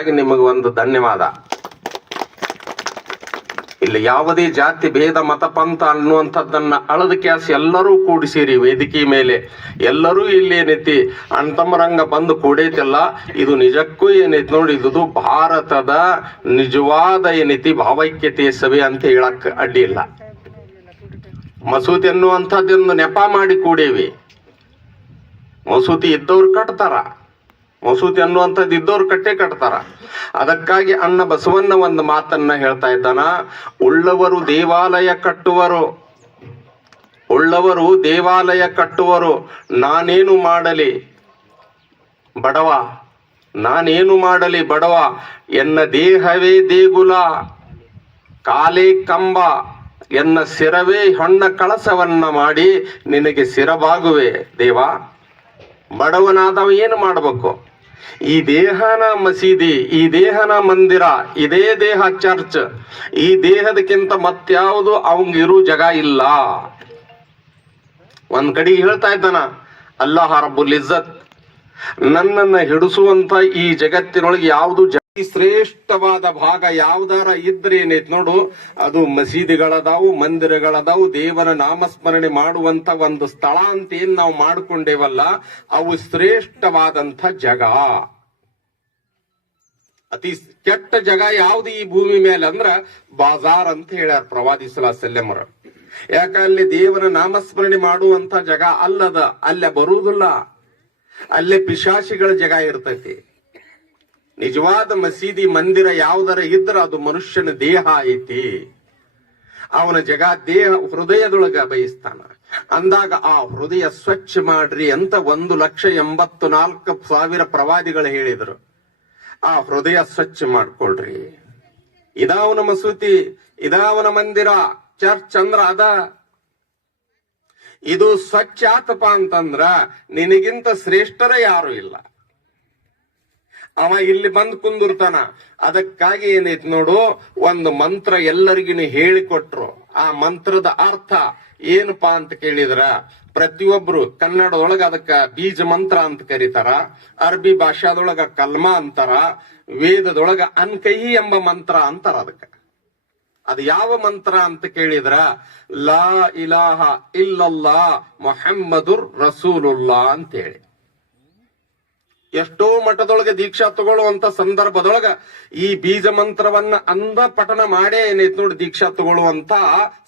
ಅದಕ್ಕಾಗಿ ನಿಮಗೆ ಒಂದು ಧನ್ಯವಾದ. ಇಲ್ಲಿ ಯಾವುದೇ ಜಾತಿ ಭೇದ ಮತ ಪಂಥ ಅನ್ನುವಂಥದ್ದನ್ನ ಅಳದ ಕ್ಯಾಸ್ ಎಲ್ಲರೂ ಕೂಡಿಸಿರಿ ವೇದಿಕೆ ಮೇಲೆ. ಎಲ್ಲರೂ ಇಲ್ಲಿ ಏನೈತಿ ಅಣ್ತಮ್ಮರಂಗ ಬಂದು ಕೂಡೈತಿಲ್ಲ. ಇದು ನಿಜಕ್ಕೂ ಏನೈತಿ ನೋಡಿ, ಇದು ಭಾರತದ ನಿಜವಾದ ಏನೈತಿ ಭಾವೈಕ್ಯತೆಯ ಸಭೆ ಅಂತ ಹೇಳಕ್ ಅಡ್ಡಿ ಇಲ್ಲ. ಮಸೂತಿ ಅನ್ನುವಂಥದ್ದೊಂದು ನೆಪ ಮಾಡಿ ಕೂಡೇವಿ. ಮಸೂತಿ ಇದ್ದವ್ರು ಕಟ್ತಾರ, ಮಸೂತಿ ಅನ್ನುವಂಥದ್ದು ಇದ್ದವ್ರು ಕಟ್ತಾರ. ಅದಕ್ಕಾಗಿ ಅಣ್ಣ ಬಸವಣ್ಣ ಒಂದು ಮಾತನ್ನ ಹೇಳ್ತಾ ಇದ್ದಾನ, ಉಳ್ಳವರು ದೇವಾಲಯ ಕಟ್ಟುವರು, ಉಳ್ಳವರು ದೇವಾಲಯ ಕಟ್ಟುವರು, ನಾನೇನು ಮಾಡಲಿ ಬಡವ, ನಾನೇನು ಮಾಡಲಿ ಬಡವ, ಎನ್ನ ದೇಹವೇ ದೇಗುಲ, ಕಾಲೇ ಕಂಬ, ಎನ್ನ ಸಿರವೇ ಹೊಣ್ಣ ಕಳಸವನ್ನ ಮಾಡಿ ನಿನಗೆ ಸಿರಬಾಗುವೆ ದೇವ. ಬಡವನಾದವ ಏನು ಮಾಡಬೇಕು? ಈ ದೇಹನ ಮಸೀದಿ, ಈ ದೇಹನ ಮಂದಿರ, ಇದೇ ದೇಹ ಚರ್ಚ್, ಈ ದೇಹದಕ್ಕಿಂತ ಮತ್ಯಾವುದು ಅವಂಗಿರು ಜಾಗ ಇಲ್ಲ. ಒಂದ್ ಕಡೆ ಹೇಳ್ತಾ ಇದ್ದಾನ ಅಲ್ಲಾಹ ರಬ್ಬುಲ್ ಇಜ್ಜತ್, ನನ್ನನ್ನ ಹಿಡಿಸುವಂತ ಈ ಜಗತ್ತಿನೊಳಗೆ ಯಾವುದು ಶ್ರೇಷ್ಠವಾದ ಭಾಗ ಯಾವ್ದಾರ ಇದ್ರೆ ಏನೈತಿ ನೋಡು, ಅದು ಮಸೀದಿಗಳದಾವು, ಮಂದಿರಗಳದಾವು, ದೇವರ ನಾಮಸ್ಮರಣೆ ಮಾಡುವಂತ ಒಂದು ಸ್ಥಳ ಅಂತ ಏನ್ ನಾವು ಮಾಡ್ಕೊಂಡೇವಲ್ಲ, ಅವು ಶ್ರೇಷ್ಠವಾದಂಥ ಜಗ. ಅತಿ ಕೆಟ್ಟ ಜಗ ಯಾವ್ದು ಈ ಭೂಮಿ ಮೇಲೆ ಅಂದ್ರ ಬಾಜಾರ್ ಅಂತ ಹೇಳ್ಯಾರ ಪ್ರವಾದಿ ಸಲಾ ಸಲ್ಲೆಮರ. ಯಾಕ ಅಲ್ಲಿ ದೇವರ ನಾಮಸ್ಮರಣೆ ಮಾಡುವಂತ ಜಗ ಅಲ್ಲದ, ಅಲ್ಲೇ ಬರುವುದಿಲ್ಲ, ಅಲ್ಲೇ ಪಿಶಾಚಿಗಳ ಜಗ ಇರ್ತೈತಿ. ನಿಜವಾದ ಮಸೀದಿ ಮಂದಿರ ಯಾವ್ದಾರ ಇದ್ರ ಅದು ಮನುಷ್ಯನ ದೇಹ ಐತಿ, ಅವನ ಜಗ ದೇಹ ಹೃದಯದೊಳಗ ಬಯಸ್ತಾನ. ಅಂದಾಗ ಆ ಹೃದಯ ಸ್ವಚ್ಛ ಮಾಡ್ರಿ ಅಂತ 1,84,000 ಪ್ರವಾದಿಗಳು ಹೇಳಿದ್ರು. ಆ ಹೃದಯ ಸ್ವಚ್ಛ ಮಾಡ್ಕೊಳ್ರಿ. ಇದಾವನ ಮಸೂತಿ, ಇದಾವನ ಮಂದಿರ, ಚರ್ಚ್ ಅಂದ್ರ ಅದ. ಇದು ಸ್ವಚ್ಛ ಆತಪ ಅಂತಂದ್ರ ನಿನಗಿಂತ ಶ್ರೇಷ್ಠರ ಯಾರು ಇಲ್ಲ. ಅವ ಇಲ್ಲಿ ಬಂದು ಕುಂದಿರ್ತಾನ. ಅದಕ್ಕಾಗಿ ಏನೈತಿ ನೋಡು, ಒಂದು ಮಂತ್ರ ಎಲ್ಲರಿಗೂ ಹೇಳಿಕೊಟ್ರು. ಆ ಮಂತ್ರದ ಅರ್ಥ ಏನಪ್ಪಾ ಅಂತ ಕೇಳಿದ್ರ, ಪ್ರತಿಯೊಬ್ರು ಕನ್ನಡದೊಳಗ ಅದಕ್ಕ ಬೀಜ ಮಂತ್ರ ಅಂತ ಕರೀತಾರ, ಅರಬಿ ಭಾಷಾದೊಳಗ ಕಲ್ಮಾ ಅಂತಾರ, ವೇದದೊಳಗ ಅನ್ಕಹಿ ಎಂಬ ಮಂತ್ರ ಅಂತಾರ. ಅದಕ್ಕ ಅದು ಯಾವ ಮಂತ್ರ ಅಂತ ಕೇಳಿದ್ರ, ಲಾ ಇಲಾಹ ಇಲ್ಲಲ್ಲಾ ಮುಹಮ್ಮದುರ್ ರಸೂಲುಲ್ಲಾ ಅಂತೇಳಿ. ಎಷ್ಟೋ ಮಠದೊಳಗೆ ದೀಕ್ಷಾ ತಗೊಳ್ಳುವಂತ ಸಂದರ್ಭದೊಳಗ ಈ ಬೀಜ ಮಂತ್ರವನ್ನ ಅಂದ ಪಠನ ಮಾಡೇ ಏನೈತಿ ನೋಡಿ ದೀಕ್ಷಾ ತಗೊಳ್ಳುವಂತ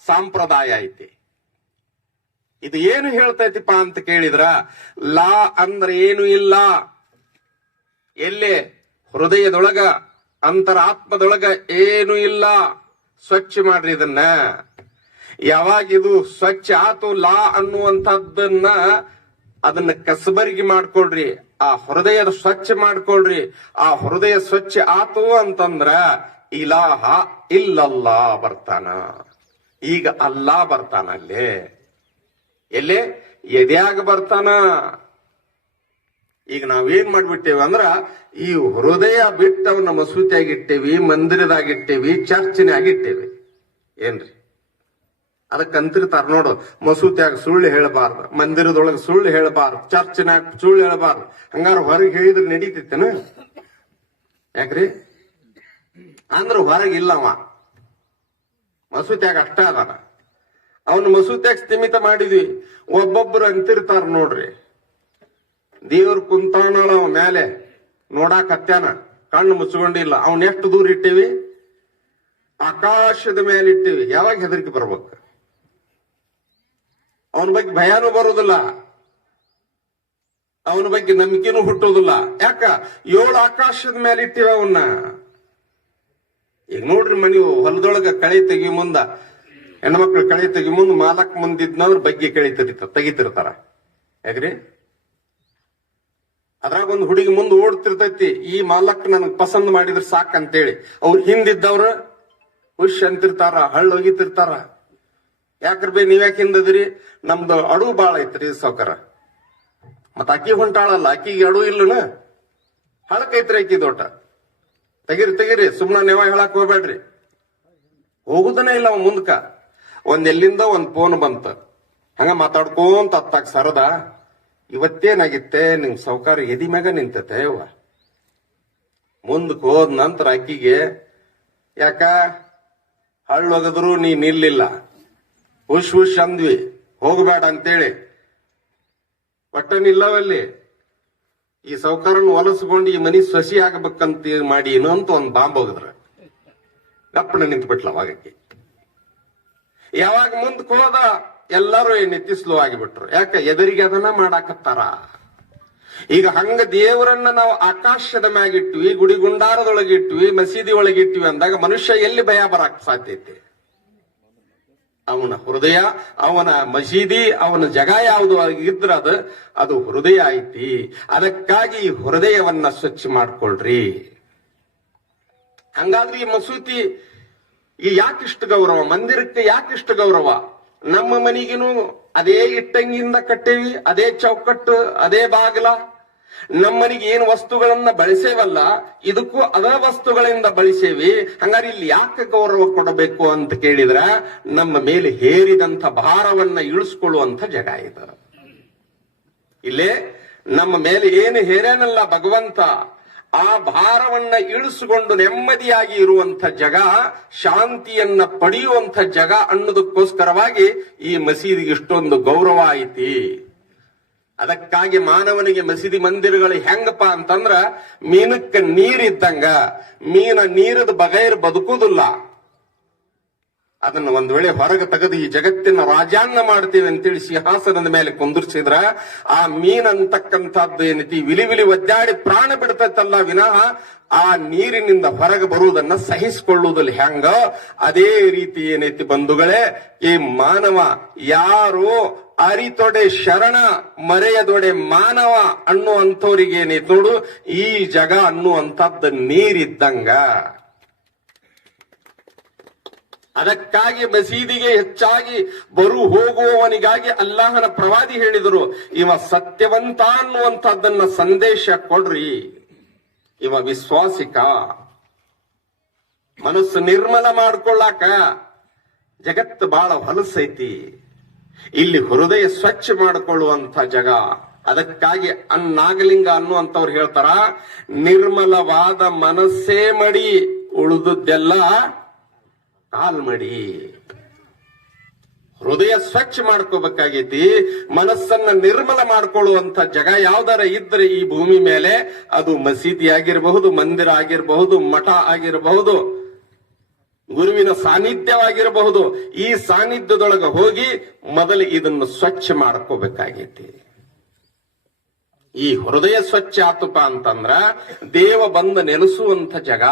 ಸಂಪ್ರದಾಯ ಐತಿ. ಇದು ಏನು ಹೇಳ್ತೈತಿಪ್ಪ ಅಂತ ಕೇಳಿದ್ರ, ಲಾ ಅಂದ್ರೆ ಏನು ಇಲ್ಲ, ಎಲ್ಲೇ ಹೃದಯದೊಳಗ ಅಂತರಾತ್ಮದೊಳಗ ಏನು ಇಲ್ಲ, ಸ್ವಚ್ಛ ಮಾಡ್ರಿ ಇದನ್ನ. ಯಾವಾಗ ಇದು ಸ್ವಚ್ಛ ಆತು ಲಾ ಅನ್ನುವಂಥದ್ದನ್ನ ಅದನ್ನ ಕಸಬರಿಗೆ ಮಾಡ್ಕೊಳ್ರಿ, ಆ ಹೃದಯದ ಸ್ವಚ್ಛ ಮಾಡ್ಕೊಳ್ರಿ. ಆ ಹೃದಯ ಸ್ವಚ್ಛ ಆತು ಅಂತಂದ್ರ ಇಲಾಹ ಇಲ್ಲಲ್ಲಾ ಬರ್ತಾನ. ಈಗ ಅಲ್ಲಾ ಬರ್ತಾನ ಅಲ್ಲೇ, ಎಲ್ಲೇ ಎದ್ಯಾಗ ಬರ್ತಾನ. ಈಗ ನಾವೇನ್ ಮಾಡ್ಬಿಟ್ಟೇವಿ ಅಂದ್ರ ಈ ಹೃದಯ ಬಿಟ್ಟವನ್ನ ಮಸೂತಿಯಾಗಿಟ್ಟೇವಿ, ಮಂದಿರದಾಗಿಟ್ಟೇವಿ, ಚರ್ಚಿನಾಗಿಟ್ಟೇವಿ. ಏನ್ರಿ ಅದಕ್ಕಂತಿರ್ತಾರ ನೋಡು, ಮಸೂತಿಯಾಗ ಸುಳ್ಳು ಹೇಳಬಾರ್ದು, ಮಂದಿರದೊಳಗೆ ಸುಳ್ಳು ಹೇಳಬಾರ್ದು, ಚರ್ಚಿನಾಗ ಸುಳ್ಳು ಹೇಳಬಾರ್ದು. ಹಂಗಾರ ಹೊರಗೆ ಹೇಳಿದ್ರೆ ನಡೀತಿತ್ತೇನ? ಯಾಕ್ರಿ ಅಂದ್ರ ಹೊರಗಿಲ್ಲವ, ಮಸೂತಿಯಾಗ ಅಷ್ಟ ಅದಾನ. ಅವನು ಮಸೂತಿಯಾಗ ಸ್ಥಿಮಿತ ಮಾಡಿದ್ವಿ. ಒಬ್ಬೊಬ್ರು ಅಂತಿರ್ತಾರ ನೋಡ್ರಿ, ದೇವ್ರ ಕುಂತಾನಳ ಅವ ಮೇಲೆ ನೋಡಾಕ್ ಹತ್ಯಾನ, ಕಣ್ಣು ಮುಚ್ಕೊಂಡಿಲ್ಲ. ಅವನ್ ಎಷ್ಟು ದೂರ ಇಟ್ಟೇವಿ? ಆಕಾಶದ ಮೇಲೆ ಇಟ್ಟೇವಿ. ಯಾವಾಗ ಹೆದರಿಕೆ ಬರ್ಬೇಕು? ಅವನ ಬಗ್ಗೆ ಭಯಾನೂ ಬರುದಿಲ್ಲ, ಅವನ ಬಗ್ಗೆ ನಂಬಿಕೆನೂ ಹುಟ್ಟುವುದಿಲ್ಲ. ಯಾಕ? 7 ಆಕಾಶದ ಮೇಲೆ ಇಟ್ಟಿವ ಅವನ್ನ. ಈಗ ನೋಡ್ರಿ, ಮನಿ ಹೊಲದೊಳಗ ಕಳೆ ತೆಗಿ ಮುಂದ, ಹೆಣ್ಮಕ್ಳು ಕಳೆ ತೆಗಿ ಮುಂದ್ ಮಾಲಕ್ ಮುಂದಿದ್ನವ್ರ ಬಗ್ಗೆ ಕಳೆ ತೆಗಿತಿರ್ತಾರ. ಯಾಕ್ರಿ? ಅದ್ರಾಗ ಒಂದು ಹುಡುಗಿ ಮುಂದೆ ಓಡ್ತಿರ್ತೈತಿ, ಈ ಮಾಲಕ್ ನನಗ್ ಪಸಂದ್ ಮಾಡಿದ್ರೆ ಸಾಕಂತೇಳಿ. ಅವ್ರ ಹಿಂದಿದ್ದವ್ರ ಹುಷ್ ಅಂತಿರ್ತಾರ, ಹಳ್ಳ ಹೋಗಿತಿರ್ತಾರ. ಯಾಕ್ರ ಬೇ ನೀವ್ಯಾಕೆ ಹಿಂದದ್ರಿ? ನಮ್ದು ಅಡು ಬಾಳ ಐತ್ರಿ ಸಾವ್ಕಾರ. ಮತ್ತ ಅಕ್ಕಿ ಹೊಂಟಾಳಲ್ಲ, ಅಕ್ಕಿಗೆ ಅಡು ಇಲ್ಲನ? ಹಳಕೈತ್ರಿ ಅಕ್ಕಿ ದೊಡ್ಡ. ತೆಗಿರಿ, ಸುಮ್ನ ನೆವ ಹೇಳಕ್ ಹೋಗ್ಬೇಡ್ರಿ. ಹೋಗುದನೇ ಇಲ್ಲ ಅವ ಮುಂದ್ಕ. ಎಲ್ಲಿಂದ ಒಂದ್ ಫೋನ್ ಬಂತ, ಹಂಗ ಮಾತಾಡ್ಕೊಂತ ಹತ್ತಾಗ ಸರದ, ಇವತ್ತೇನಾಗಿತ್ತೆ ನಿಮ್ ಸಾವ್ಕಾರ ಎದಿ ಮ್ಯಾಗ ನಿಂತತೆ ಅವ್ವ. ಮುಂದಕ್ಕೆ ಹೋದ ನಂತರ ಅಕ್ಕಿಗೆ ಯಾಕ ಹಳ್ಳೊಗದ್ರು ನೀ ನಿಲ್ಲಿಲ್ಲ, ಹುಷ್ ಹುಷ್ ಅಂದ್ವಿ ಹೋಗ್ಬೇಡ ಅಂತೇಳಿ ಒಟ್ಟ ನಿಲ್ಲವಲ್ಲಿ. ಈ ಸೌಕರ್ಯನ ಹೊಲಸ್ಕೊಂಡು ಈ ಮನಿ ಸೊಸಿ ಆಗ್ಬೇಕಂತ ಮಾಡಿ ಏನು ಅಂತ ಒಂದ್ ಬಾಂಬ್ ಹೋಗಿದ್ರ ಗಪ್ಪನ ನಿಂತು ಬಿಟ್ಲ ಅವಾಗಕ್ಕೆ. ಯಾವಾಗ ಮುಂದಕ್ಕೆ ಹೋದ ಎಲ್ಲರೂ ನೆತ್ತಿಸ್ಲು ಆಗಿಬಿಟ್ರು. ಯಾಕ ಎದುರಿಗೆ ಅದನ್ನ ಮಾಡಾಕತ್ತಾರ. ಈಗ ಹಂಗ ದೇವರನ್ನ ನಾವು ಆಕಾಶದ ಮ್ಯಾಗಿಟ್ವಿ, ಗುಡಿ ಗುಂಡಾರದೊಳಗಿಟ್ವಿ, ಮಸೀದಿ ಒಳಗಿಟ್ವಿ ಅಂದಾಗ ಮನುಷ್ಯ ಎಲ್ಲಿ ಭಯ ಬರಾಕ್ ಸಾಧ್ಯತೆ? ಅವನ ಹೃದಯ, ಅವನ ಮಸೀದಿ, ಅವನ ಜಗ ಯಾವುದು ಇದ್ರ ಅದು ಹೃದಯ ಐತಿ. ಅದಕ್ಕಾಗಿ ಈ ಹೃದಯವನ್ನ ಸ್ವಚ್ಛ ಮಾಡ್ಕೊಳ್ರಿ. ಹಂಗಾದ್ರೆ ಈ ಮಸೂತಿ ಈ ಯಾಕಿಷ್ಟು ಗೌರವ, ಮಂದಿರಕ್ಕೆ ಯಾಕಿಷ್ಟು ಗೌರವ? ನಮ್ಮ ಮನಿಗಿನೂ ಅದೇ ಇಟ್ಟಂಗಿಯಿಂದ ಕಟ್ಟೇವಿ, ಅದೇ ಚೌಕಟ್ಟು, ಅದೇ ಬಾಗಿಲ. ನಮ್ಮನಿಗೆ ಏನು ವಸ್ತುಗಳನ್ನ ಬಳಸೇವಲ್ಲ, ಇದಕ್ಕೂ ಅದ ವಸ್ತುಗಳಿಂದ ಬಳಸೇವಿ. ಹಂಗಾರೆ ಇಲ್ಲಿ ಯಾಕೆ ಗೌರವ ಕೊಡಬೇಕು ಅಂತ ಕೇಳಿದ್ರ, ನಮ್ಮ ಮೇಲೆ ಹೇರಿದಂತ ಭಾರವನ್ನ ಇಳಿಸ್ಕೊಳ್ಳುವಂತ ಜಗ ಇದು. ಇಲ್ಲೇ ನಮ್ಮ ಮೇಲೆ ಏನು ಹೇರೇನಲ್ಲ ಭಗವಂತ, ಆ ಭಾರವನ್ನ ಇಳಿಸಿಕೊಂಡು ನೆಮ್ಮದಿಯಾಗಿ ಇರುವಂತ ಜಗ, ಶಾಂತಿಯನ್ನ ಪಡೆಯುವಂತ ಜಗ ಅನ್ನೋದಕ್ಕೋಸ್ಕರವಾಗಿ ಈ ಮಸೀದಿಗೆ ಇಷ್ಟೊಂದು ಗೌರವ ಐತಿ. ಅದಕ್ಕಾಗಿ ಮಾನವನಿಗೆ ಮಸೀದಿ ಮಂದಿರಗಳು ಹೆಂಗಪ್ಪ ಅಂತಂದ್ರ ಮೀನಕ್ಕ ನೀರಿದ್ದಂಗ. ಮೀನ ನೀರದ ಬಗೈರ್ ಬದುಕುವುದಿಲ್ಲ. ಅದನ್ನ ಒಂದ್ ವೇಳೆ ಹೊರಗೆ ತೆಗೆದು ಈ ಜಗತ್ತಿನ ರಾಜಾನ್ನ ಮಾಡ್ತೀವಿ ಅಂತೇಳಿ ಸಿಂಹಾಸನದ ಮೇಲೆ ಕುಂದಿರ್ಸಿದ್ರ ಆ ಮೀನ್ ಅಂತಕ್ಕಂಥದ್ದು ಏನೈತಿ ವಿಲಿ ವಿಲಿ ಒದ್ದಾಡಿ ಪ್ರಾಣ ಬಿಡ್ತೈತಲ್ಲ ವಿನಃ ಆ ನೀರಿನಿಂದ ಹೊರಗೆ ಬರುವುದನ್ನ ಸಹಿಸಿಕೊಳ್ಳುವುದಿಲ್ಲ. ಹೆಂಗ ಅದೇ ರೀತಿ ಏನೈತಿ ಬಂಧುಗಳೇ, ಈ ಮಾನವ ಯಾರು ಅರಿತೊಡೆ ಶರಣ ಮರೆಯದೊಡೆ ಮಾನವ ಅನ್ನುವಂಥವ್ರಿಗೆ ಏನೈತಿ ನೋಡು, ಈ ಜಗ ಅನ್ನುವಂಥದ್ದು ನೀರಿದ್ದಂಗ. ಅದಕ್ಕಾಗಿ ಮಸೀದಿಗೆ ಹೆಚ್ಚಾಗಿ ಬರು ಹೋಗುವವನಿಗಾಗಿ ಅಲ್ಲಾಹನ ಪ್ರವಾದಿ ಹೇಳಿದರು, ಇವ ಸತ್ಯವಂತ ಅನ್ನುವಂಥದ್ದನ್ನ ಸಂದೇಶ ಕೊಡ್ರಿ, ಇವ ವಿಶ್ವಾಸಿಕ. ಮನಸ್ಸು ನಿರ್ಮಲ ಮಾಡ್ಕೊಳ್ಳಾಕ ಜಗತ್ತು ಬಹಳ ಹೊಲಸೈತಿ. ಇಲ್ಲಿ ಹೃದಯ ಸ್ವಚ್ಛ ಮಾಡಿಕೊಳ್ಳುವಂತ ಜಗ. ಅದಕ್ಕಾಗಿ ನಾಗಲಿಂಗ ಅನ್ನುವಂಥವ್ರು ಹೇಳ್ತಾರ, ನಿರ್ಮಲವಾದ ಮನಸ್ಸೇ ಮಡಿ, ಉಳಿದುದೆಲ್ಲ ಕಾಲ್ಮಡಿ. ಹೃದಯ ಸ್ವಚ್ಛ ಮಾಡ್ಕೋಬೇಕಾಗೈತಿ. ಮನಸ್ಸನ್ನ ನಿರ್ಮಲ ಮಾಡ್ಕೊಳ್ಳುವಂತ ಜಗ ಯಾವ್ದಾರ ಇದ್ರೆ ಈ ಭೂಮಿ ಮೇಲೆ, ಅದು ಮಸೀದಿ ಆಗಿರಬಹುದು, ಮಂದಿರ ಆಗಿರಬಹುದು, ಮಠ ಆಗಿರಬಹುದು, ಗುರುವಿನ ಸಾನ್ನಿಧ್ಯವಾಗಿರಬಹುದು. ಈ ಸಾನ್ನಿಧ್ಯದೊಳಗೆ ಹೋಗಿ ಮೊದಲು ಇದನ್ನು ಸ್ವಚ್ಛ ಮಾಡ್ಕೋಬೇಕಾಗೈತಿ. ಈ ಹೃದಯ ಸ್ವಚ್ಛ ಆತಪ್ಪ ಅಂತಂದ್ರ ದೇವ ಬಂದ ನೆಲೆಸುವಂತ ಜಗ.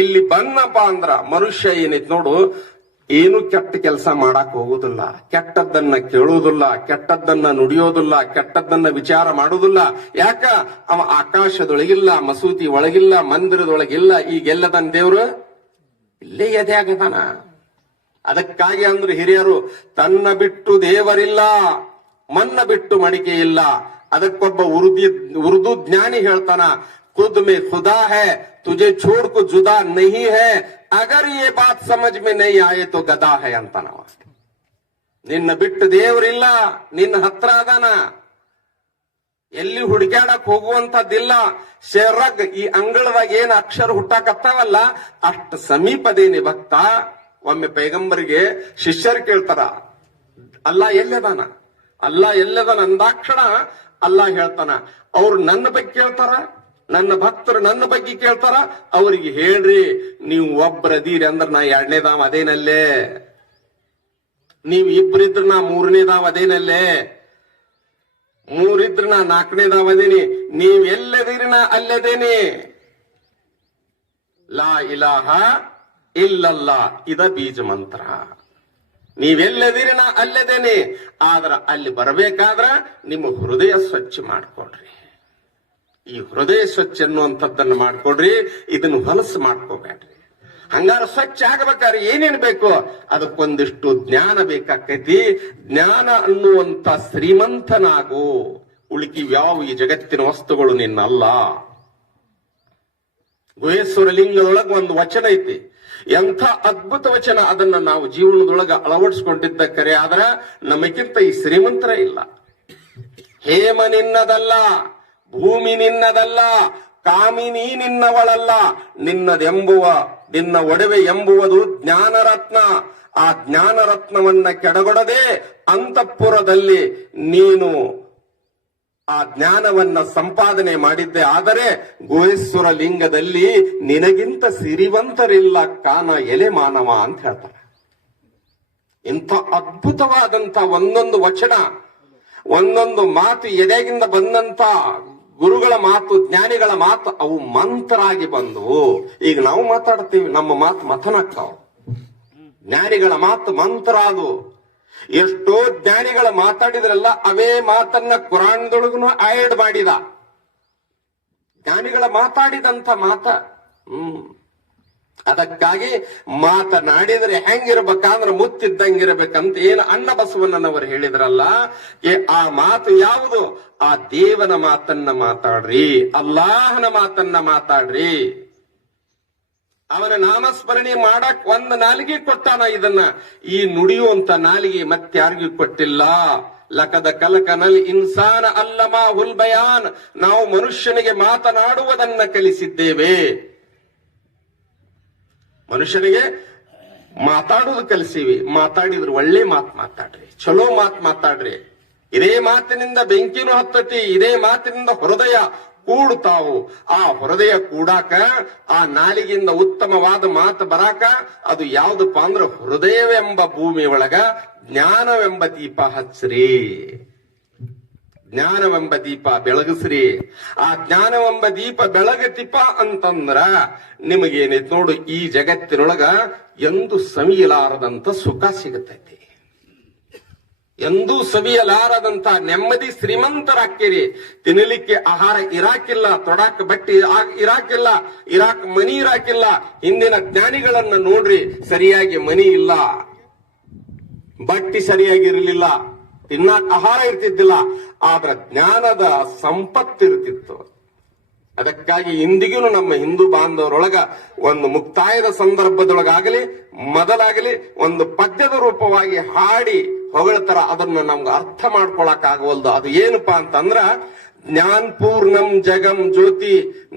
ಇಲ್ಲಿ ಬಂದಪ್ಪ ಅಂದ್ರ ಮನುಷ್ಯ ಏನೈತಿ ನೋಡು, ಏನು ಕೆಟ್ಟ ಕೆಲಸ ಮಾಡಕ್ ಹೋಗುದಿಲ್ಲ, ಕೆಟ್ಟದ್ದನ್ನ ಕೇಳುವುದಿಲ್ಲ, ಕೆಟ್ಟದ್ದನ್ನ ನುಡಿಯೋದಿಲ್ಲ, ಕೆಟ್ಟದ್ದನ್ನ ವಿಚಾರ ಮಾಡುವುದಿಲ್ಲ. ಯಾಕ? ಅವ ಆಕಾಶದೊಳಗಿಲ್ಲ, ಮಸೂತಿ ಒಳಗಿಲ್ಲ, ಮಂದಿರದೊಳಗಿಲ್ಲ. ಈಗೆಲ್ಲದನ್ ದೇವ್ರು ಇಲ್ಲೇ ಎದೆ ಆಗದಾನ. ಅದಕ್ಕಾಗಿ ಅಂದ್ರೆ ಹಿರಿಯರು, ತನ್ನ ಬಿಟ್ಟು ದೇವರಿಲ್ಲ, ಮನ್ನ ಬಿಟ್ಟು ಮಡಿಕೆ ಇಲ್ಲ. ಅದಕ್ಕೊಬ್ಬ ಉರ್ದು ಜ್ಞಾನಿ ಹೇಳ್ತಾನ, ಖುದ್ ಮೇ ಖುದಾ ಹೈ, ತುಜೆ ಛೋಡ್ ಕೋ ಜುದಾ ನಹಿ ಹೈ, ಅಗರ್ ಯೇ ಬಾತ್ ಸಮಜ್ ಮೇ ನಹಿ ಆಯೆ ತೋ ಗದಾ ಹೈ ಅಂತಾನವ. ನಿನ್ನ ಬಿಟ್ಟು ದೇವರಿಲ್ಲ, ನಿನ್ನ ಹತ್ರ ಅದಾನ, ಎಲ್ಲಿ ಹುಡುಕ್ಯಾಡಕ್ ಹೋಗುವಂತದ್ದಿಲ್ಲ. ಶೆರ್ರಗ್ ಈ ಅಂಗಳದಾಗ ಏನ್ ಅಕ್ಷರ ಹುಟ್ಟಾಕತ್ತಾವಲ್ಲ ಅಷ್ಟು ಸಮೀಪದೇನಿ ಭಕ್ತ. ಒಮ್ಮೆ ಪೈಗಂಬರಿಗೆ ಶಿಷ್ಯರು ಕೇಳ್ತಾರ, ಅಲ್ಲಾ ಎಲ್ಲದಾನ, ಅಲ್ಲಾ ಎಲ್ಲದಾನ ಅಂದಾಕ್ಷಣ ಅಲ್ಲಾ ಹೇಳ್ತಾನ, ಅವ್ರು ನನ್ನ ಬಗ್ಗೆ ಕೇಳ್ತಾರ, ನನ್ನ ಭಕ್ತರು ನನ್ನ ಬಗ್ಗೆ ಕೇಳ್ತಾರ, ಅವ್ರಿಗೆ ಹೇಳ್ರಿ ನೀವು ಒಬ್ರದೀರಿ ಅಂದ್ರ ನಾ ಎರಡನೇದಾವ ಅದೇನಲ್ಲೇ, ನೀವ್ ಇಬ್ರಿದ್ರ ನಾ ಮೂರನೇದಾವ ಅದೇನಲ್ಲೇ, ಮೂರಿದ್ರ ನಾ ನಾಲ್ಕನೇದಾವ ಅದೇನಿ, ನೀವ್ ಎಲ್ಲದಿರಿ ನಾ ಅಲ್ಲದೇನಿ. ಲಾ ಇಲಾಹ ಇಲ್ಲಲ್ಲ, ಇದ ಬೀಜ ಮಂತ್ರ. ನೀವೆಲ್ಲದಿರಿ ನಾ ಅಲ್ಲದೇನೆ. ಆದ್ರ ಅಲ್ಲಿ ಬರಬೇಕಾದ್ರ ನಿಮ್ಮ ಹೃದಯ ಸ್ವಚ್ಛ ಮಾಡ್ಕೊಡ್ರಿ. ಈ ಹೃದಯ ಸ್ವಚ್ಛ ಅನ್ನುವಂಥದ್ದನ್ನು ಮಾಡ್ಕೊಡ್ರಿ, ಇದನ್ನು ಹೊಲಸು ಮಾಡ್ಕೋಬೇಡ್ರಿ. ಹಂಗಾರ ಸ್ವಚ್ಛ ಆಗಬೇಕಾದ್ರೆ ಏನೇನು ಬೇಕು? ಅದಕ್ಕೊಂದಿಷ್ಟು ಜ್ಞಾನ ಬೇಕಾಕೈತಿ. ಜ್ಞಾನ ಅನ್ನುವಂತ ಶ್ರೀಮಂತನಾಗು, ಉಳಿಕಿವ್ಯಾವ ಈ ಜಗತ್ತಿನ ವಸ್ತುಗಳು ನಿನ್ನಲ್ಲ. ಗುಹೇಶ್ವರ ಲಿಂಗದೊಳಗೆ ಒಂದು ವಚನ ಐತಿ, ಎಂಥ ಅದ್ಭುತ ವಚನ. ಅದನ್ನ ನಾವು ಜೀವನದೊಳಗ ಅಳವಡಿಸ್ಕೊಂಡಿದ್ದ ಕರೆ ಆದ್ರ ನಮಗಿಂತ ಈ ಶ್ರೀಮಂತರ ಇಲ್ಲ. ಹೇಮ ನಿನ್ನದಲ್ಲ, ಭೂಮಿ ನಿನ್ನದಲ್ಲ, ಕಾಮಿನಿ ನಿನ್ನವಳಲ್ಲ, ನಿನ್ನ ಒಡವೆ ಎಂಬುವುದು ಜ್ಞಾನರತ್ನ. ಆ ಜ್ಞಾನರತ್ನವನ್ನ ಕೆಡಗೊಡದೆ ಅಂತಃಪುರದಲ್ಲಿ ನೀನು ಆ ಜ್ಞಾನವನ್ನ ಸಂಪಾದನೆ ಮಾಡಿದ್ದೆ. ಆದರೆ ಗುಹೇಶ್ವರ ಲಿಂಗದಲ್ಲಿ ನಿನಗಿಂತ ಸಿರಿವಂತರಿಲ್ಲ ಕಾನ ಎಲೆ ಮಾನವ ಅಂತ ಹೇಳ್ತಾರೆ. ಇಂಥ ಅದ್ಭುತವಾದಂತ ಒಂದೊಂದು ವಚನ, ಒಂದೊಂದು ಮಾತು ಎದೆಗಿಂದ ಬಂದಂತ ಗುರುಗಳ ಮಾತು, ಜ್ಞಾನಿಗಳ ಮಾತು, ಅವು ಮಂತ್ರ ಆಗಿ ಬಂದವು. ಈಗ ನಾವು ಮಾತಾಡ್ತೀವಿ, ನಮ್ಮ ಮಾತು ಮಥನಕ್ಕಾವು. ಜ್ಞಾನಿಗಳ ಮಾತು ಮಂತ್ರ ಅದು. ಎಷ್ಟೋ ಜ್ಞಾನಿಗಳ ಮಾತಾಡಿದ್ರಲ್ಲ, ಅವೇ ಮಾತನ್ನ ಕುರಾನ್ದೊಳಗೂ ಆಡ್ ಮಾಡಿದ. ಜ್ಞಾನಿಗಳ ಮಾತಾಡಿದಂತ ಮಾತ. ಅದಕ್ಕಾಗಿ ಮಾತನಾಡಿದ್ರೆ ಹೆಂಗಿರ್ಬೇಕಂದ್ರೆ ಮುತ್ತಿದ್ದಂಗಿರ್ಬೇಕಂತ ಏನು ಅಣ್ಣ ಬಸವಣ್ಣನವರು ಹೇಳಿದ್ರಲ್ಲ, ಆ ಮಾತು ಯಾವುದು? ಆ ದೇವನ ಮಾತನ್ನ ಮಾತಾಡ್ರಿ, ಅಲ್ಲಾಹನ ಮಾತನ್ನ ಮಾತಾಡ್ರಿ. ಅವನ ನಾಮಸ್ಮರಣೆ ಮಾಡಕ್ ಒಂದ್ ನಾಲಿಗೆ ಕೊಟ್ಟಾನ. ಇದನ್ನ ಈ ನುಡಿಯುವಂತ ನಾಲಿಗೆ ಮತ್ತಾರಿಗೂ ಕೊಟ್ಟಿಲ್ಲ. ಲಕದ ಕಲಕನಲ್ಲಿ ಇನ್ಸಾನ ಅಲ್ಲಮ ಹುಲ್ ಬಯಾನ್, ನಾವು ಮನುಷ್ಯನಿಗೆ ಮಾತನಾಡುವುದನ್ನ ಕಲಿಸಿದ್ದೇವೆ. ಮನುಷ್ಯನಿಗೆ ಮಾತಾಡುವುದು ಕಲಿಸಿವಿ. ಮಾತಾಡಿದ್ರು ಒಳ್ಳೆ ಮಾತು ಮಾತಾಡ್ರಿ, ಚಲೋ ಮಾತು ಮಾತಾಡ್ರಿ. ಇದೇ ಮಾತಿನಿಂದ ಬೆಂಕಿನೂ ಹತ್ತತಿ, ಇದೇ ಮಾತಿನಿಂದ ಹೃದಯ ಕೂಡುತ್ತಾವು. ಆ ಹೃದಯ ಕೂಡಾಕ, ಆ ನಾಲಿಗೆಯಿಂದ ಉತ್ತಮವಾದ ಮಾತು ಬರಾಕ ಅದು ಯಾವ್ದಪ್ಪ ಅಂದ್ರೆ ಹೃದಯವೆಂಬ ಭೂಮಿ ಒಳಗ ಜ್ಞಾನವೆಂಬ ದೀಪ ಹಚ್ಚ್ರಿ, ಜ್ಞಾನವೆಂಬ ದೀಪ ಬೆಳಗಸ್ರಿ. ಆ ಜ್ಞಾನವೆಂಬ ದೀಪ ಬೆಳಗತಿಪ ಅಂತಂದ್ರ ನಿಮಗೇನೈತ್ ನೋಡು, ಈ ಜಗತ್ತಿನೊಳಗ ಎಂದು ಸವಿಯಲಾರದಂತ ಸುಖ ಸಿಗತೈತಿ, ಎಂದೂ ಸವಿಯಲಾರದಂತ ನೆಮ್ಮದಿ, ಶ್ರೀಮಂತರಾಕ್ಕಿರಿ. ತಿನ್ನಲಿಕ್ಕೆ ಆಹಾರ ಇರಾಕಿಲ್ಲ, ತೊಡಾಕ ಬಟ್ಟೆ ಇರಾಕಿಲ್ಲ, ಇರಾಕ್ ಮನಿ ಇರಾಕಿಲ್ಲ. ಹಿಂದಿನ ಜ್ಞಾನಿಗಳನ್ನ ನೋಡ್ರಿ, ಸರಿಯಾಗಿ ಮನಿ ಇಲ್ಲ, ಬಟ್ಟಿ ಸರಿಯಾಗಿರ್ಲಿಲ್ಲ, ತಿನ್ನಾಕ ಆಹಾರ ಇರ್ತಿದ್ದಿಲ್ಲ, ಆದ್ರ ಜ್ಞಾನದ ಸಂಪತ್ತು ಇರ್ತಿತ್ತು. ಅದಕ್ಕಾಗಿ ಇಂದಿಗೂ ನಮ್ಮ ಹಿಂದೂ ಬಾಂಧವರೊಳಗ ಒಂದು ಮುಕ್ತಾಯದ ಸಂದರ್ಭದೊಳಗಾಗಲಿ ಮೊದಲಾಗಲಿ ಒಂದು ಪದ್ಯದ ರೂಪವಾಗಿ ಹಾಡಿ ಹೊಗಳತರ ಅದನ್ನ ನಮ್ಗೆ ಅರ್ಥ ಮಾಡ್ಕೊಳಕ್ ಆಗವಲ್ದು. ಅದು ಏನಪ್ಪಾ ಅಂತಂದ್ರ, ಜ್ಞಾನಪೂರ್ಣಂ ಜಗಂ ಜ್ಯೋತಿ,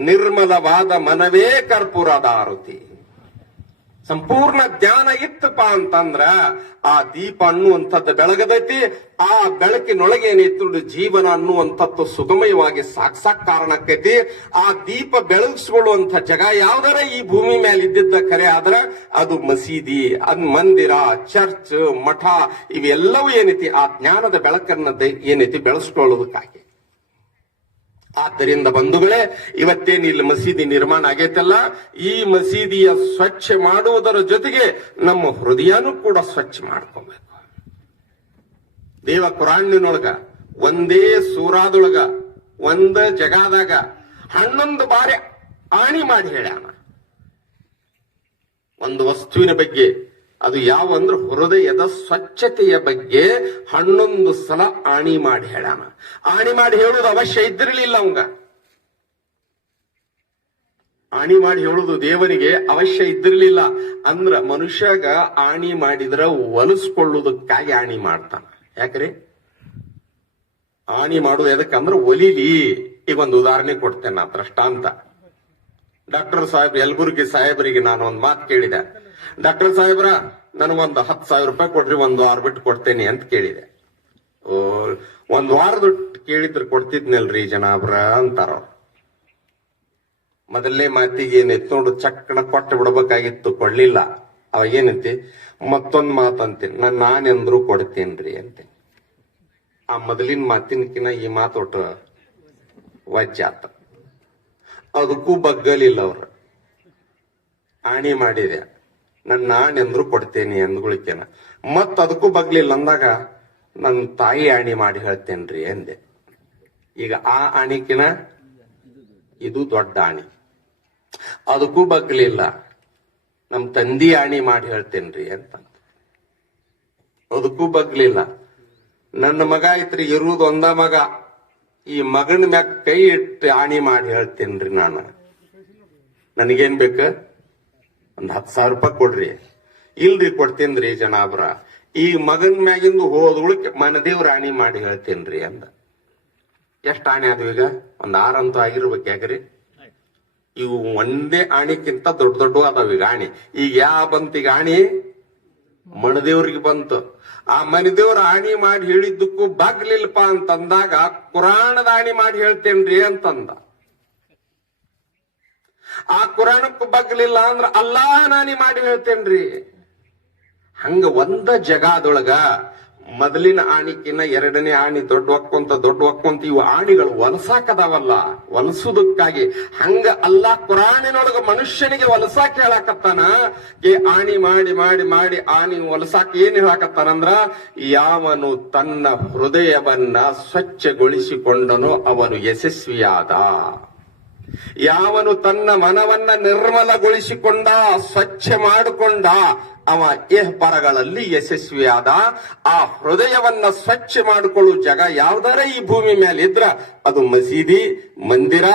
ನಿರ್ಮಲವಾದ ಮನವೇ ಕರ್ಪೂರದ ಆರತಿ. ಸಂಪೂರ್ಣ ಜ್ಞಾನ ಇತ್ತಪ್ಪ ಅಂತಂದ್ರ ಆ ದೀಪ ಅನ್ನುವಂಥದ್ದು ಬೆಳಗದೈತಿ. ಆ ಬೆಳಕಿನೊಳಗೆ ಏನಿತ್ತು ಜೀವನ ಅನ್ನುವಂಥದ್ದು ಸುಗಮಯವಾಗಿ ಸಾಕ್ಸಾಕ್ ಕಾರಣಕ್ಕೈತಿ. ಆ ದೀಪ ಬೆಳಗಿಸ್ಕೊಳ್ಳುವಂತ ಜಗ ಯಾವ್ದಾರ ಈ ಭೂಮಿ ಮೇಲೆ ಇದ್ದಿದ್ದ ಖರೆ ಆದ್ರ ಅದು ಮಸೀದಿ, ಅದ್ ಮಂದಿರ, ಚರ್ಚ್, ಮಠ, ಇವೆಲ್ಲವೂ ಏನೈತಿ ಆ ಜ್ಞಾನದ ಬೆಳಕನ್ನ ಏನೈತಿ ಬೆಳೆಸ್ಕೊಳ್ಳೋದಕ್ಕಾಗಿ. ಆದ್ದರಿಂದ ಬಂಧುಗಳೇ, ಇವತ್ತೇನು ಇಲ್ಲಿ ಮಸೀದಿ ನಿರ್ಮಾಣ ಆಗೈತಲ್ಲ, ಈ ಮಸೀದಿಯ ಸ್ವಚ್ಛ ಮಾಡುವುದರ ಜೊತೆಗೆ ನಮ್ಮ ಹೃದಯನೂ ಕೂಡ ಸ್ವಚ್ಛ ಮಾಡ್ಕೋಬೇಕು. ದೇವ ಕುರಾನಿನೊಳಗ ಒಂದೇ ಸೂರಾದೊಳಗ ಒಂದ ಜಗಾದಾಗ 11 ಬಾರಿ ಆಣಿ ಮಾಡಿ ಹೇಳ್ಯಾನ ಒಂದು ವಸ್ತುವಿನ ಬಗ್ಗೆ. ಅದು ಯಾವ ಅಂದ್ರೆ ಹೃದಯದ ಸ್ವಚ್ಛತೆಯ ಬಗ್ಗೆ 11 ಸಲ ಆಣಿ ಮಾಡಿ ಹೇಳ್ಯಾನ. ಆಣಿ ಮಾಡಿ ಹೇಳುವುದು ಅವಶ್ಯ ಇದ್ದಿರಲಿಲ್ಲ ಅವಂಗ. ಆಣಿ ಮಾಡಿ ಹೇಳುದು ದೇವರಿಗೆ ಅವಶ್ಯ ಇದ್ದಿರ್ಲಿಲ್ಲ. ಅಂದ್ರ ಮನುಷ್ಯಗ ಆಣಿ ಮಾಡಿದ್ರ ಒಲಿಸ್ಕೊಳ್ಳುವುದಕ್ಕಾಗಿ ಆಣಿ ಮಾಡ್ತಾನ. ಯಾಕ್ರಿ ಆಣಿ ಮಾಡುದು ಎದಕ್ಕಂದ್ರ ಒಲಿಲಿ. ಈಗ ಒಂದು ಉದಾಹರಣೆ ಕೊಡ್ತೇನೆ ನಾ ದೃಷ್ಟಾಂತ. ಡಾಕ್ಟರ್ ಸಾಹೇಬ್ ಯಲಬುರ್ಗಿ ಸಾಹೇಬರಿಗೆ ನಾನು ಒಂದು ಮಾತು ಕೇಳಿದೆ. ಡಾಕ್ಟರ್ ಸಾಹೇಬ್ರ, ನನಗೊಂದು 10,000 ರೂಪಾಯಿ ಕೊಡ್ರಿ, 1 ವಾರ ಬಿಟ್ಟು ಕೊಡ್ತೇನೆ ಅಂತ ಕೇಳಿದೆ. 1 ವಾರದ ಕೇಳಿದ್ರೆ ಕೊಡ್ತಿದ್ನಲ್ರಿ ಜನಾಬ್ರ ಅಂತಾರ. ಮೊದಲನೇ ಮಾತಿಗೆ ಏನೈತಿ ನೋಡು, ಚಕ್ಕಣ ಕೊಟ್ಟು ಬಿಡ್ಬೇಕಾಗಿತ್ತು, ಕೊಡ್ಲಿಲ್ಲ. ಅವಾಗ ಏನೈತಿ, ಮತ್ತೊಂದ್ ಮಾತಂತೀನಿ, ನಾನೆಂದ್ರು ಕೊಡ್ತೇನ್ರಿ ಅಂತೀನಿ. ಆ ಮೊದಲಿನ ಮಾತಿನಕಿನ ಈ ಮಾತು ಒಟ್ಟು ವಜ್ಜಾತ. ಅದಕ್ಕೂ ಬಗ್ಗಲಿಲ್ಲ ಅವ್ರ. ಆಣಿ ಮಾಡಿದೆ, ನಾನೆಂದ್ರು ಕೊಡ್ತೇನೆ ಅಂದ್ಗಳಿಕೆನ. ಮತ್ ಅದಕ್ಕೂ ಬಗ್ಲಿಲ್ಲ ಅಂದಾಗ ನನ್ನ ತಾಯಿ ಆಣಿ ಮಾಡಿ ಹೇಳ್ತೇನ್ರಿ ಅಂದೆ. ಈಗ ಆ ಆಣಿಕಿನ ಇದು ದೊಡ್ಡ ಆಣಿ. ಅದಕ್ಕೂ ಬಗ್ಲಿಲ್ಲ, ನಮ್ ತಂದಿ ಆಣಿ ಮಾಡಿ ಹೇಳ್ತೇನ್ರಿ ಅಂತ. ಅದಕ್ಕೂ ಬಗ್ಲಿಲ್ಲ, ನನ್ನ ಮಗ ಐತ್ರಿ, ಇರುವುದು ಒಂದ ಮಗ, ಈ ಮಗನ ಮ್ಯಾಗ ಕೈ ಇಟ್ಟು ಆಣಿ ಮಾಡಿ ಹೇಳ್ತೇನ್ರಿ ನಾನು. ನನಗೇನ್ ಬೇಕ, 10,000 ರೂಪಾಯಿ ಕೊಡ್ರಿ. ಇಲ್ರಿ ಕೊಡ್ತೇನ್ರಿ ಜನಾಬ್ರ, ಈ ಮಗನ್ ಮ್ಯಾಗಿಂದು ಹೋದೊಳಕ್ಕೆ ಮನದೇವ್ರ ಆಣಿ ಮಾಡಿ ಹೇಳ್ತೇನ್ರಿ ಅಂದ. ಎಷ್ಟ್ ಆಣಿ ಆದ್ವು ಈಗ? 6 ಅಂತೂ ಆಗಿರ್ಬೇಕು. ಯಾಕ್ರಿ ಇವು ಒಂದೇ ಆಣಿಕ್ಕಿಂತ ದೊಡ್ಡ ದೊಡ್ಡ ಅದಾವ ಈಗ ಆಣಿ. ಈಗ ಯಾವ ಬಂತ ಈಗ ಆಣಿ? ಮಣದೇವ್ರಿಗೆ ಬಂತು. ಆ ಮಣಿದೇವ್ರ ಆಣಿ ಮಾಡಿ ಹೇಳಿದ್ದಕ್ಕೂ ಬಾಗ್ಲಿಲ್ಲಪ್ಪ ಅಂತಂದಾಗ ಕುರಾಣದ ಆಣಿ ಮಾಡಿ ಹೇಳ್ತೇನ್ರಿ ಅಂತಂದ. ಆ ಕುರಾಣಕ್ಕೂ ಬಗ್ಲಿಲ್ಲ ಅಂದ್ರ ಅಲ್ಲಾಹನ ಆಣಿ ಮಾಡಿ ಹೇಳ್ತೇನ್ರಿ. ಹಂಗ ಒಂದ ಜಗಾದೊಳಗ ಮೊದಲಿನ ಆಣಿಕಿನ ಎರಡನೇ ಆಣಿ ದೊಡ್ಡ ಹೊಕ್ಕೊಂತ ಇವು ಆಣಿಗಳು ಹೊಲಸಾಕದಾವಲ್ಲ, ಹೊಲಸುದಕ್ಕಾಗಿ. ಹಂಗ ಅಲ್ಲಾ ಕುರಾನಿನೊಳಗ ಮನುಷ್ಯನಿಗೆ ಹೊಲಸಾಕ ಹೇಳಾಕತ್ತಾನ. ಆಣಿ ಮಾಡಿ ಮಾಡಿ ಮಾಡಿ ಆಣಿ ಹೊಲಸಾಕ ಏನ್ ಹೇಳಾಕತ್ತಾನಂದ್ರ, ಯಾವನು ತನ್ನ ಹೃದಯವನ್ನ ಸ್ವಚ್ಛಗೊಳಿಸಿಕೊಂಡನೋ ಅವನು ಯಶಸ್ವಿಯಾದ. ಯಾವನು ತನ್ನ ಮನವನ್ನ ನಿರ್ಮಲಗೊಳಿಸಿಕೊಂಡ, ಸ್ವಚ್ಛ ಮಾಡಿಕೊಂಡ, ಅವ ಪರಗಳಲ್ಲಿ ಯಶಸ್ವಿಯಾದ. ಆ ಹೃದಯವನ್ನ ಸ್ವಚ್ಛ ಮಾಡಿಕೊಳ್ಳುವ ಜಾಗ ಯಾವ್ದಾರ ಈ ಭೂಮಿ ಮೇಲೆ ಇದ್ರ ಅದು ಮಸೀದಿ, ಮಂದಿರ,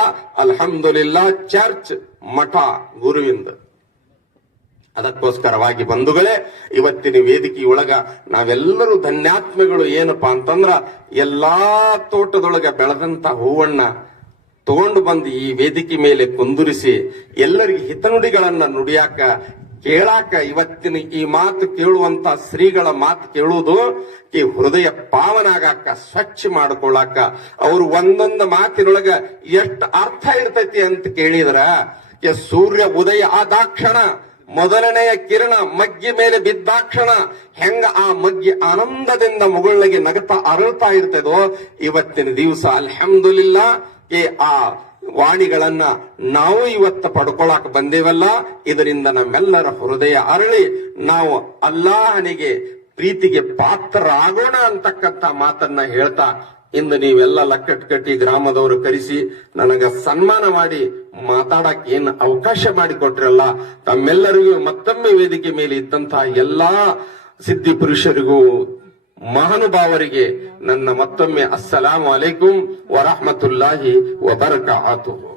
ಅಲ್ಹಮ್ದುಲಿಲ್ಲಾ, ಚರ್ಚ್, ಮಠ, ಗುರುವಿಂದ. ಅದಕ್ಕೋಸ್ಕರವಾಗಿ ಬಂಧುಗಳೇ, ಇವತ್ತಿನ ವೇದಿಕೆಯೊಳಗ ನಾವೆಲ್ಲರೂ ಧನ್ಯಾತ್ಮೆಗಳು. ಏನಪ್ಪಾ ಅಂತಂದ್ರ ಎಲ್ಲಾ ತೋಟದೊಳಗ ಬೆಳೆದಂತ ಹೂವಣ್ಣ ತಗೊಂಡು ಬಂದು ಈ ವೇದಿಕೆ ಮೇಲೆ ಕುಂದುರಿಸಿ ಎಲ್ಲರಿಗೆ ಹಿತನುಡಿಗಳನ್ನ ನುಡಿಯಾಕ, ಕೇಳಾಕ, ಇವತ್ತಿನ ಈ ಮಾತು ಕೇಳುವಂತ ಶ್ರೀಗಳ ಮಾತು ಕೇಳುವುದು ಈ ಹೃದಯ ಪಾವನಾಗಾಕ, ಸ್ವಚ್ಛ ಮಾಡ್ಕೊಳ್ಳಾಕ. ಅವರು ಒಂದೊಂದು ಮಾತಿನೊಳಗ ಎಷ್ಟು ಅರ್ಥ ಇರ್ತೈತಿ ಅಂತ ಕೇಳಿದ್ರ, ಸೂರ್ಯ ಉದಯ ಆದಾಕ್ಷಣ ಮೊದಲನೆಯ ಕಿರಣ ಮಗ್ಗಿ ಮೇಲೆ ಬಿದ್ದಾಕ್ಷಣ ಹೆಂಗ ಆ ಮಗ್ಗಿ ಆನಂದದಿಂದ ಮುಗುಳ್ಳಿಗೆ ನಗತಾ ಅರಳ್ತಾ ಇರ್ತದೋ, ಇವತ್ತಿನ ದಿವಸ ಅಲ್ಹಮ್ದುಲಿಲ್ಲಾ ಆ ವಾಣಿಗಳನ್ನ ನಾವು ಇವತ್ತು ಪಡ್ಕೊಳಕ್ ಬಂದೇವಲ್ಲ. ಇದರಿಂದ ನಮ್ಮೆಲ್ಲರ ಹೃದಯ ಅರಳಿ ನಾವು ಅಲ್ಲಾಹನಿಗೆ ಪ್ರೀತಿಗೆ ಪಾತ್ರರಾಗೋಣ ಅಂತಕ್ಕಂಥ ಮಾತನ್ನ ಹೇಳ್ತಾ, ಇಂದು ನೀವೆಲ್ಲ ಲಕ್ಕಟ್ಕಟ್ಟಿ ಗ್ರಾಮದವರು ಕರೆಸಿ ನನಗ ಸನ್ಮಾನ ಮಾಡಿ ಮಾತಾಡಕ್ ಏನ್ ಅವಕಾಶ ಮಾಡಿಕೊಟ್ರಲ್ಲ, ತಮ್ಮೆಲ್ಲರಿಗೂ ಮತ್ತೊಮ್ಮೆ ವೇದಿಕೆ ಮೇಲೆ ಇದ್ದಂತಹ ಎಲ್ಲಾ ಸಿದ್ಧಿ ಪುರುಷರಿಗೂ ಮಹಾನುಭಾವರಿಗೆ ನನ್ನ ಮತ್ತೊಮ್ಮೆ ಅಸ್ಸಲಾಮು ಅಲೈಕುಂ ವರಹಮತುಲ್ಲಾಹಿ ವಬರಕಾತುಹು.